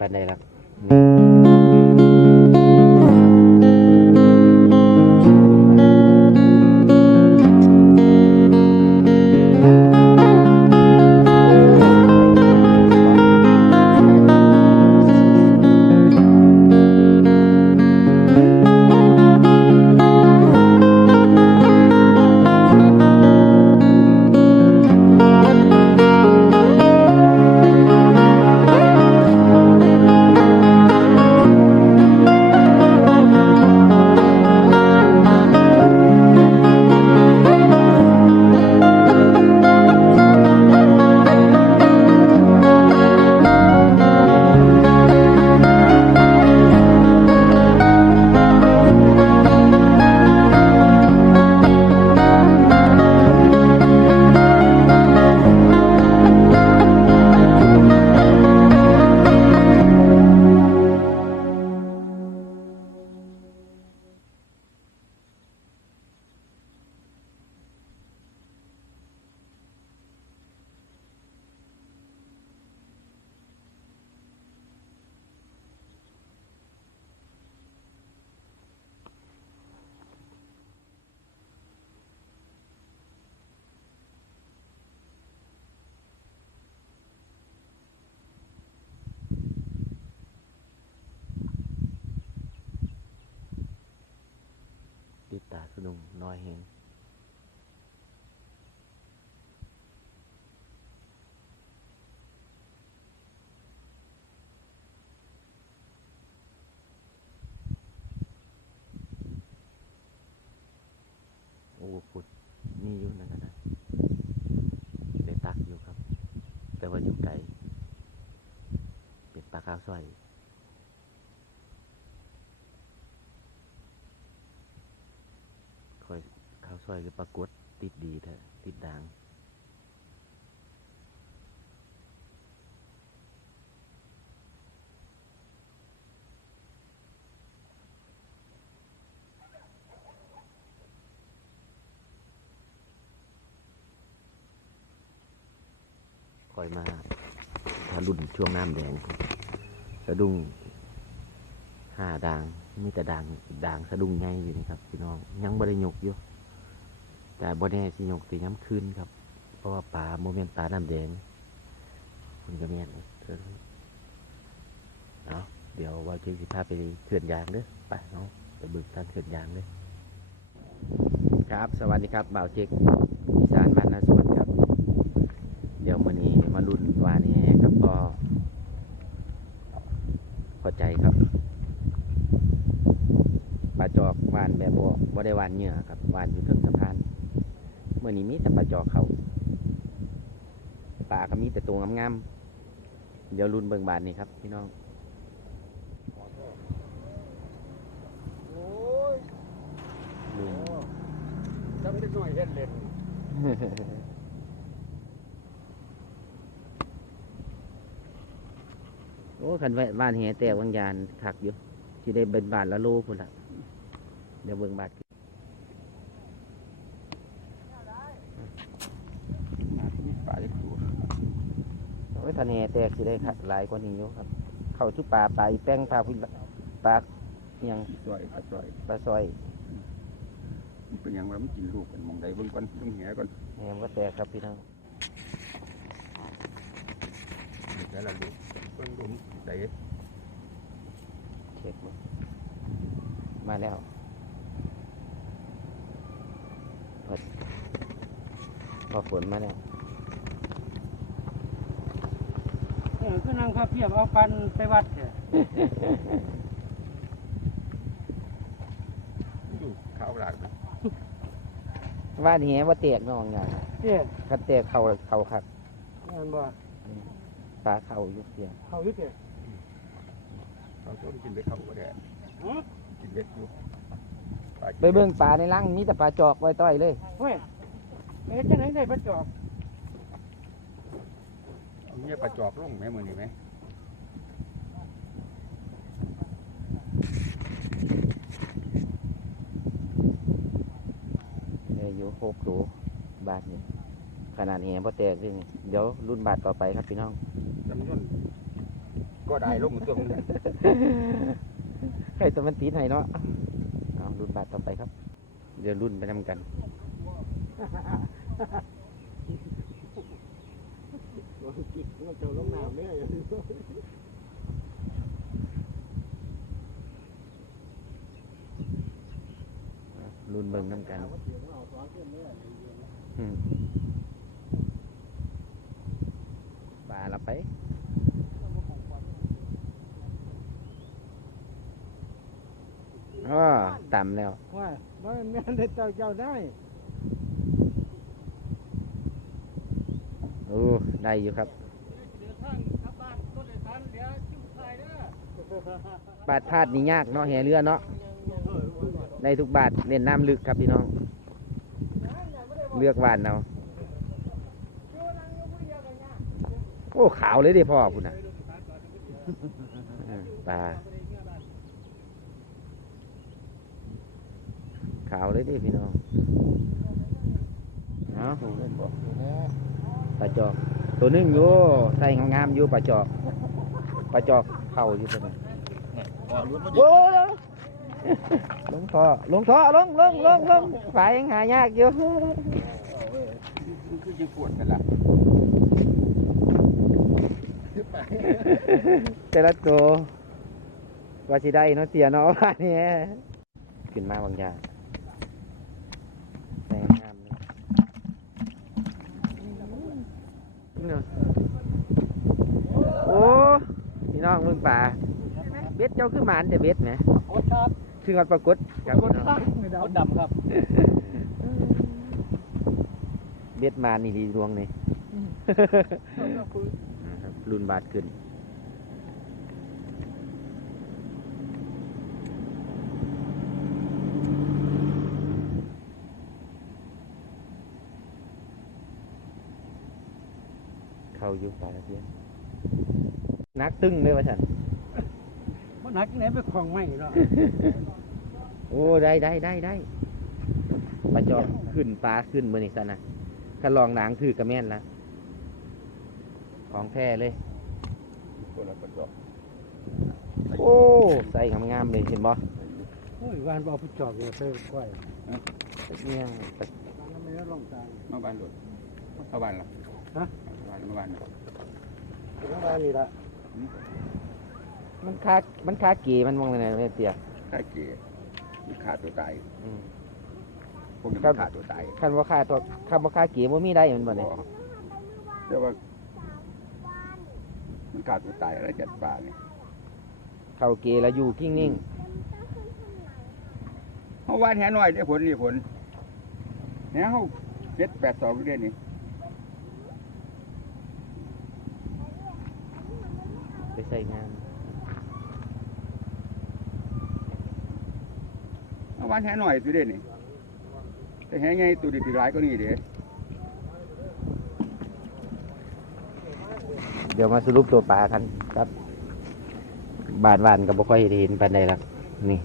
ปานใดล่ะ ติดตาสนุงน้อยเห็นโอ้พุดนี่อยู่นั่นนะได้ตักอยู่ครับ แต่ว่าอยู่ไกลเป็นปลาขาวสร้อย คอยข้าวซอยคือปรากฏติดดีแท้ติดด่างคอยมาถ้ารุ่นช่วงน้ำแดงสะดุ้ง ห้าด่างมีแต่ด่างด่างสะดุ้งไงอยู่นี่ครับพี่น้องยังบริยกอยู่ แต่บ่แน่สิยกตีย้ำคืนครับ เพราะว่าปลาโมเมนต์ปลาน้ำแดงคุณก็แม่นเถิงเอาเดี๋ยวว่าจะสิพาไปเขื่อนยางเด้อไปเนาะไปบึกทางเขื่อนยางเด้อครับ สวัสดีครับบ่าวเจ๊กอีสานบ้านนาสวนครับ เดี๋ยวมื้อนี้มาลุ้นวานแหครับก็พอใจครับ ปลาจอกหวานแบบบ่บ่ได้หวานเหยื่อครับหวานอยู่เทิงสะพานเมื่อนี้มีแต่ปลาจอกเขาปลาก็มีแต่ตัวงามๆเดี๋ยวลุ้นเบิ่งบานนี้ครับพี่น้องโอ้ยลุ้นจำได้หน่อยเห็นเล่นโอ้คันไว้บ้านแหแต่วังยานคักอยู่สิได้เบิ่งบาทละโลพุ่นละ เดี๋ยวเบิ่งบาทมีปลาเล็กตัวโอ้ยคันแหแตกสิได้คักหลายกว่านี้อยู่ครับ เข้าทุกปลาปลาอีแป้งปลาพุ่นละปลาอิหยังสวยปลาสวยปลาซอยมันเป็นหยังว่ามันกินลูกกันมองใดเบิ่งก่อนเบิ่งแหก่อนแหมก็แตกครับพี่น้องแต่ละลูกเบิ่งดูใดเช็คมามาแล้วพอ พอฝนมาแล้วเออคือนางพระเพียบเอาปันไปวัดแค่อยู่ข้าวหลากนะว่านแหว่าแตกน้องอย่างเตี้ยคันแตกเขาเขาคักงานบ่ปลาเขาอยู่เสียงเขาอยู่เตี้ยเขาต้มกินไปเขาก็ได้ฮะกินเบ็ดอยู่ปลากินไปเบิ่งปลาในรังมีแต่ปลาจอกไว้ต้อยเลยเว้ย เอ๊ะจังไหนได้ประจอบเอาเนี่ยปลาจอกลงแม่มือนี่ไหมได้อยู่หกตัวบาทนี่ขนาดแหบ่แตกเลยนี่เดี๋ยวรุ่นบาทต่อไปครับพี่น้อง จำนวนก็ได้ลงตัวมันใครตัวมันตีนให้เนาะเอารุ่นบาทต่อไปครับ เดี๋ยวรุ่นไปนำกัน มันจะลงน้ำเนี่ยรุ่นเบิ่งนำกันอืมปลาละไปอ๋อต่ำแล้วว่าว่าแม่นได้เจ้าเจ้าได้ โอ้ได้อยู่ครับเดี๋ยวทางกลับบ้านต้นไอ้สันเดี๋ยวชิมไทยเด้อบาดพลาดนี่ยากเนาะแห่เรือเนาะได้ทุกบาทเล่นน้ำลึกครับพี่น้อง เลือกหวานเอาโอ้ขาวเลยเดิพ่อคุณน่ะเออปลาขาวเลยเดิพี่น้องเอา ปลาจอก ตัวนึงอยู่ใส่งามๆอยู่ปลาจอกปลาจอกเข่าอยู่ตัวนึงโอ้ยลงท่อลงท่อลงลงลงลงฝายยังหายากอยู่คือจะปวดกันละแต่ละตัวว่าสิได้เนาะเสียเนาะว่านี่ขึ้นมาบางอย่างงามเลย โอ้พี่น้องมึงป่าเบ็ดเจ้าคือหมานแต่เบ็ดไหมโอ้ครับคือมันปรากฏครับคนพี่น้อง ตั้งคนดำครับเบ็ดมานี่ดีดวงนี่นะครับรุ่นบาทขึ้น เข้าอยู่ปลาตะเพียนนักตึ้งเลยว่าฉันมันหนักไหนไปคลองไม่เนาะโอ้ได้ได้ได้ได้ปลาจอกขึ้นปลาขึ้นมือนี่สันนะถ้าลองหนังถือกระแม่นละของแท้เลย ตัวละกระจอกโอ้ใส่งามๆเลยเห็นบ่โอ้ยวันบ่เอาผู้จอกเลยไปก้อยเนี่ยน้ำไม่ได้ลงตางมาบ้านหลุดมาบ้านละ ฮะมาบ้านมาบ้านถึงบ้านนี่ละมันคามันคาเกีมันมองเลยนะเตียถ้าเก๋มันขาดตัวตายอืม พวกนี้ครัมับ นขาดตัวตายคันว่าคาตัวคันว่าคาเกีมันมีได้มันบ่เนี่ยแต่ว่า มันขาดตัวตายอะไรจัดป่าเนี่ยเข้าเกแล้วอยู่กิ้งนิ่งเขาวานแหน่อยได้ผลนี่ผลเนี่ยเขาเจ็ดแปดสองเดือนนี่ ไปใส่งานเขาวานแหน่อยตัวเดือนนี่แต่แหไงตัวเดียวร้ายก็นี่เด้เดี๋ยวมาสรุปตัวปลากันครับ บาดหวานกับบ่ค่อยได้เห็นปานใดละนี่